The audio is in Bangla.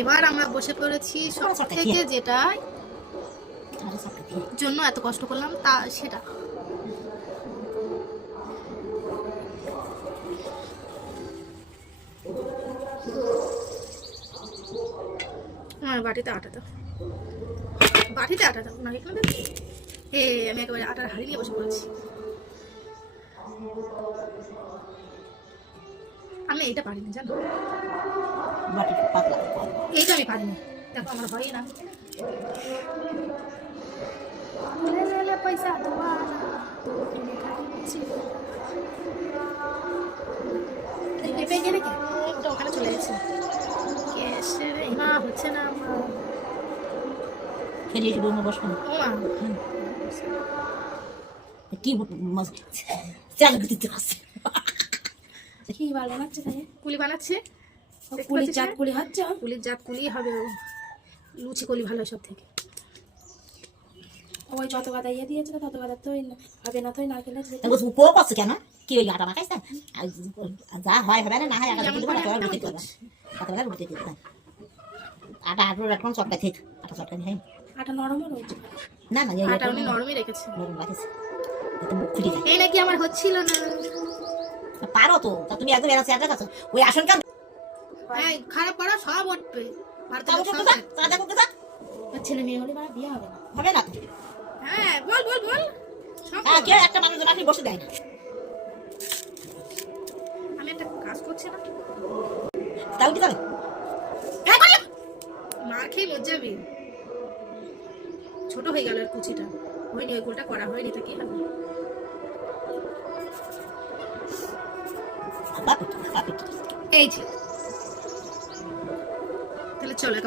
এবার আমরা বসে পড়েছি সব থেকে যেটা জন্য এত কষ্ট করলাম তা সেটা বাটিতে আটা দাও, বাটিতে আটা দাও না এখানে। আমি একেবারে আটার হাঁড়ি নিয়ে বসে পড়েছি। আমি এটা পারিনি জানো, এইটা আমি পারিনি। দেখো আমার হয় না। পয়সা ওখানে চলে গেছে, হচ্ছে না কি কি বাল বানাচ্ছে, কুলি বানাচ্ছে, পুলির জাত কুলি হচ্ছে, পুলির জাত কুলি হবে, লুচি কলি ভালো সব থেকে। ওই যত গাদা ইয়ে দিয়েছে তত গাদা তো হবে না, তো না খেলে কেন কি ওই আটা মাখাইছ যা হয় হবে না, না হয় আটা আটো রাখুন চটকা ঠিক আটা চটকা নেই, আটা নরমও রয়েছে না, না আটা উনি নরমই রেখেছে, নরম রাখেছে। খুঁটি এই নাকি আমার হচ্ছিল না, পারো তো তুমি একদম এরা চেয়ারটা কাছো ওই আসনটা খারাপ করা সব উঠবে। ছেলে মেয়ে হলে মানে বিয়ে হবে না, হবে না। হ্যাঁ বল বল বল, কেউ একটা মানুষ আপনি বসে দেয় না। আমি একটা কাজ করছি না, তাও কি যাবে মার খেয়ে মজ্জাবি। ছোট হয়ে গেল আর কুচিটা হয়নি, ওই গোলটা করা হয়নি, তা কি হবে। এই যে তাহলে চলো